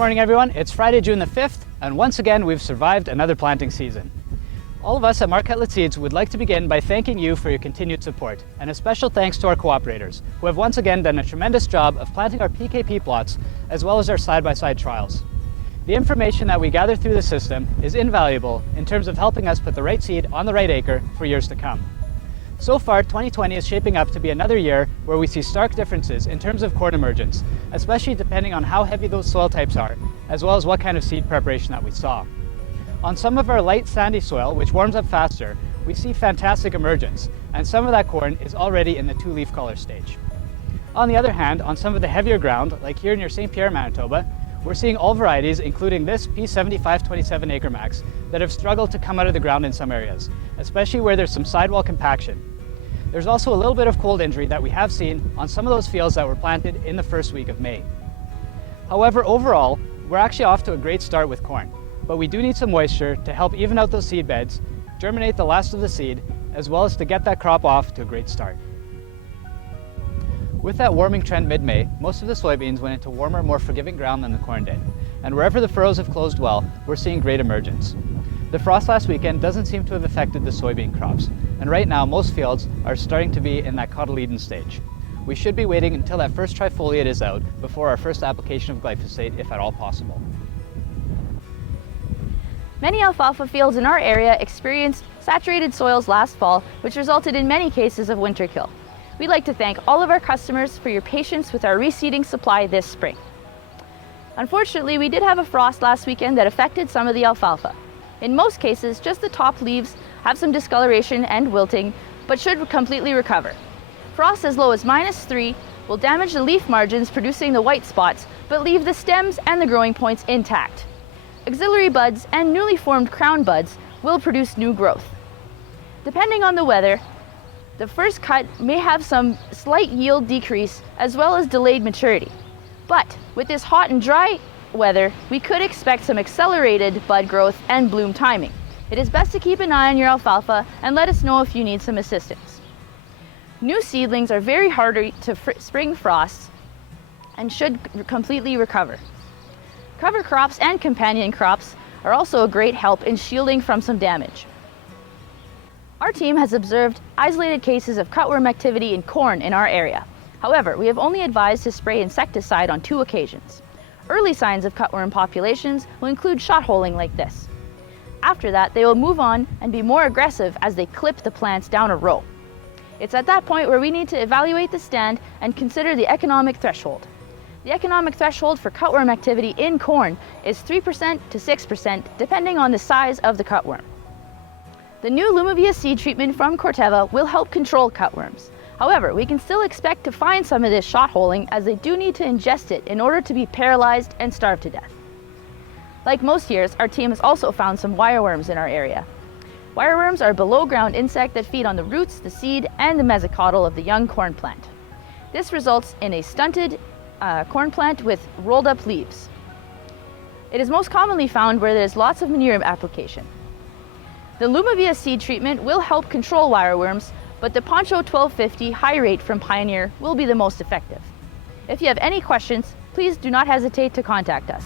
morning everyone, it's Friday, June the 5th, and once again we've survived another planting season. All of us at Marc Hutlet Seeds would like to begin by thanking you for your continued support, and a special thanks to our cooperators, who have once again done a tremendous job of planting our PKP plots, as well as our side-by-side trials. The information that we gather through the system is invaluable in terms of helping us put the right seed on the right acre for years to come. So far, 2020 is shaping up to be another year where we see stark differences in terms of corn emergence, especially depending on how heavy those soil types are, as well as what kind of seed preparation that we saw. On some of our light sandy soil, which warms up faster, we see fantastic emergence, and some of that corn is already in the two-leaf color stage. On the other hand, on some of the heavier ground, like here near St. Pierre, Manitoba, we're seeing all varieties, including this P7527 Acre Max, that have struggled to come out of the ground in some areas, especially where there's some sidewall compaction. There's also a little bit of cold injury that we have seen on some of those fields that were planted in the first week of May. However, overall, we're actually off to a great start with corn, but we do need some moisture to help even out those seed beds, germinate the last of the seed, as well as to get that crop off to a great start. With that warming trend mid-May, most of the soybeans went into warmer, more forgiving ground than the corn did, and wherever the furrows have closed well, we're seeing great emergence. The frost last weekend doesn't seem to have affected the soybean crops, and right now most fields are starting to be in that cotyledon stage. We should be waiting until that first trifoliate is out before our first application of glyphosate, if at all possible. Many alfalfa fields in our area experienced saturated soils last fall, which resulted in many cases of winter kill. We'd like to thank all of our customers for your patience with our reseeding supply this spring. Unfortunately, we did have a frost last weekend that affected some of the alfalfa. In most cases, just the top leaves have some discoloration and wilting, but should completely recover. Frost as low as -3 will damage the leaf margins, producing the white spots, but leave the stems and the growing points intact. Auxiliary buds and newly formed crown buds will produce new growth. Depending on the weather, the first cut may have some slight yield decrease as well as delayed maturity. But with this hot and dry weather, we could expect some accelerated bud growth and bloom timing. It is best to keep an eye on your alfalfa and let us know if you need some assistance. New seedlings are very hardy to spring frosts and should completely recover. Cover crops and companion crops are also a great help in shielding from some damage. Our team has observed isolated cases of cutworm activity in corn in our area. However, we have only advised to spray insecticide on 2 occasions. Early signs of cutworm populations will include shot holing like this. After that, they will move on and be more aggressive as they clip the plants down a row. It's at that point where we need to evaluate the stand and consider the economic threshold. The economic threshold for cutworm activity in corn is 3% to 6%, depending on the size of the cutworm. The new Lumivia seed treatment from Corteva will help control cutworms. However, we can still expect to find some of this shot holing, as they do need to ingest it in order to be paralyzed and starve to death. Like most years, our team has also found some wireworms in our area. Wireworms are a below-ground insect that feed on the roots, the seed, and the mesocotyl of the young corn plant. This results in a stunted corn plant with rolled-up leaves. It is most commonly found where there is lots of manure application. The Lumivia seed treatment will help control wireworms, but the Poncho 1250 high rate from Pioneer will be the most effective. If you have any questions, please do not hesitate to contact us.